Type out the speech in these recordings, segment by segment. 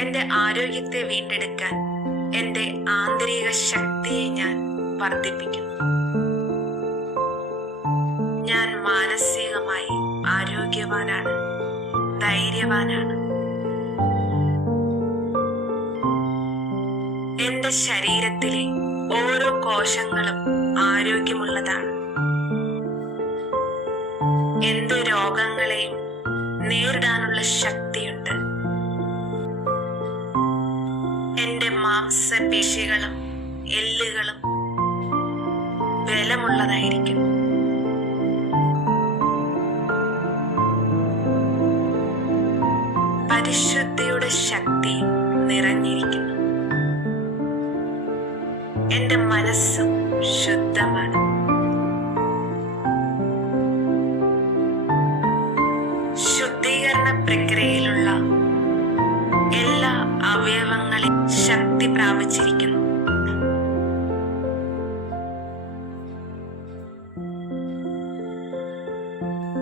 എന്റെ ആരോഗ്യത്തെ വീണ്ടെടുക്കാൻ എന്റെ ആന്തരിക ശക്തിയെ ഞാൻ വർദ്ധിപ്പിക്കുന്നു. ഞാൻ മാനസികമായി ആരോഗ്യവാനാണ് ധൈര്യവാനാണ്. എന്റെ ശരീരത്തിലെ ഓരോ കോശങ്ങളും ആരോഗ്യമുള്ളതാണ്. എന്ത് രോഗങ്ങളെയും നേരിടാനുള്ള ശക്തിയുണ്ട്. മാംസപേശികളും എല്ലുകളും ബലമുള്ളതായിരിക്കും. പരിശുദ്ധിയുടെ ശക്തി നിറഞ്ഞിരിക്കുന്നു. എന്റെ മനസ്സും ശുദ്ധമാണ്. ശുദ്ധീകരണ പ്രക്രിയയിലുള്ള പ്രാപിച്ചിരിക്കുന്നു.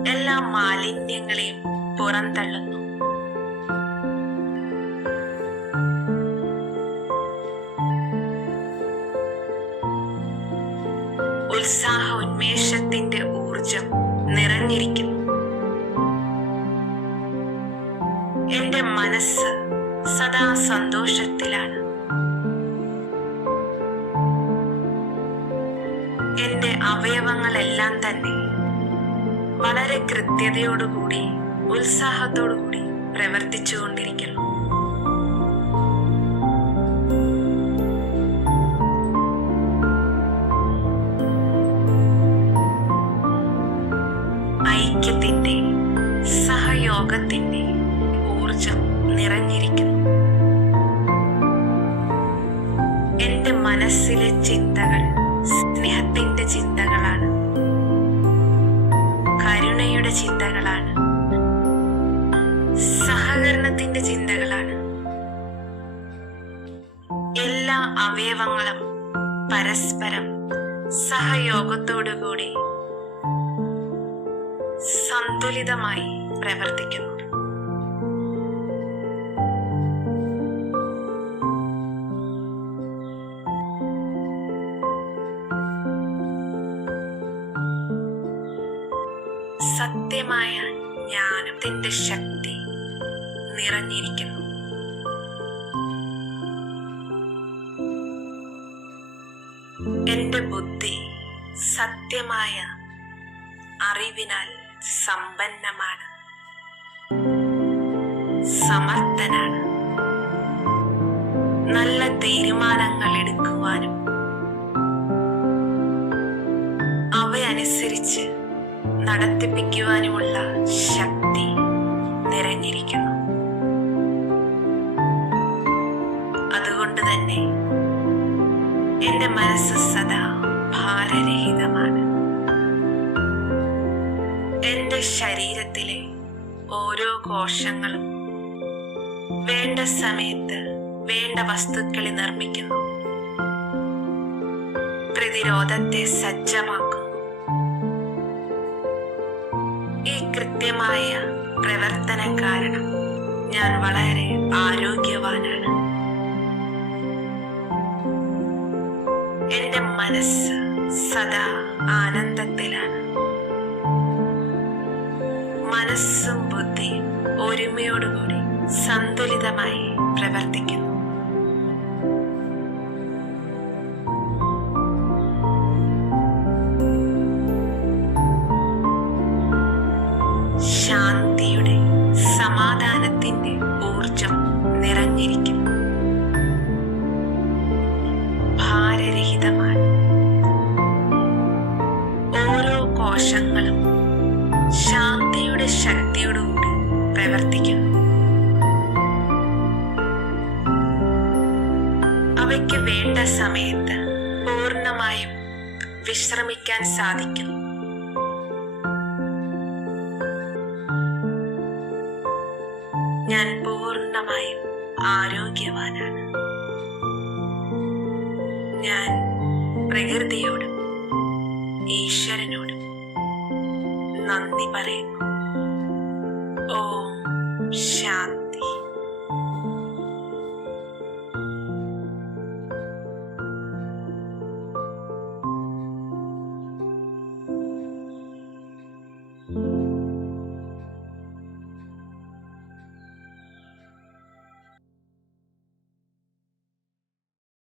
എല്ലാ മാലിന്യങ്ങളെയും പുറന്തള്ളുന്നു. ഉത്സാഹ ഉന്മേഷത്തിന്റെ ഊർജം നിറഞ്ഞിരിക്കുന്നു. എന്റെ മനസ്സ് സദാ സന്തോഷത്തിലാണ്. അവയവങ്ങളെല്ലാം തന്നെ വളരെ കൃത്യതയോടുകൂടി ഉത്സാഹത്തോടുകൂടി പ്രവർത്തിച്ചുകൊണ്ടിരിക്കുന്നു. കരുണയുടെ ചിന്തകളാണ്. സഹകരണത്തിന്റെ ചിന്തകളാണ്. എല്ലാ അവയവങ്ങളും പരസ്പരം സഹയോഗത്തോടുകൂടി സന്തുലിതമായി പ്രവർത്തിക്കുന്നു. സത്യമായ ജ്ഞാനത്തിന്റെ ശക്തി നിറഞ്ഞിരിക്കുന്നു. എന്റെ ബുദ്ധി സത്യമായ അറിവിനാൽ സമ്പന്നമാണ്. സമർത്ഥനാണ്. നല്ല തീരുമാനങ്ങൾ എടുക്കുവാനും അവയനുസരിച്ച് നടത്തിപ്പിക്കുവാനുമുള്ള ശക്തി നിറഞ്ഞിരിക്കുന്നു. അതുകൊണ്ട് തന്നെ എന്റെ മനസ്സ് സദാ ഭാരരഹിതമാണ്. എന്റെ ശരീരത്തിലെ ഓരോ കോശങ്ങളും വേണ്ട സമയത്ത് വേണ്ട വസ്തുക്കളെ നിർമ്മിക്കുന്നു. പ്രതിരോധത്തെ സജ്ജമാക്കുന്നു. ഈ കൃത്യമായ പ്രവർത്തനം കാരണം ഞാൻ വളരെ ആരോഗ്യവാനാണ്. എന്റെ മനസ്സ് സദാ ആനന്ദത്തിലാണ്. മനസ്സും ബുദ്ധിയും ഒരുമയോടുകൂടി സന്തുലിതമായി പ്രവർത്തിക്കുന്നു. അവയ്ക്ക് സമയത്ത് പൂർണമായും വിശ്രമിക്കാൻ സാധിക്കുന്നു ഞാൻ പൂർണമായും ആരോഗ്യവാനാണ്. ഞാൻ പ്രകൃതിയോടും ഈശ്വരനോടും നന്ദി പറയുന്നു. ഓം ശാന്തി.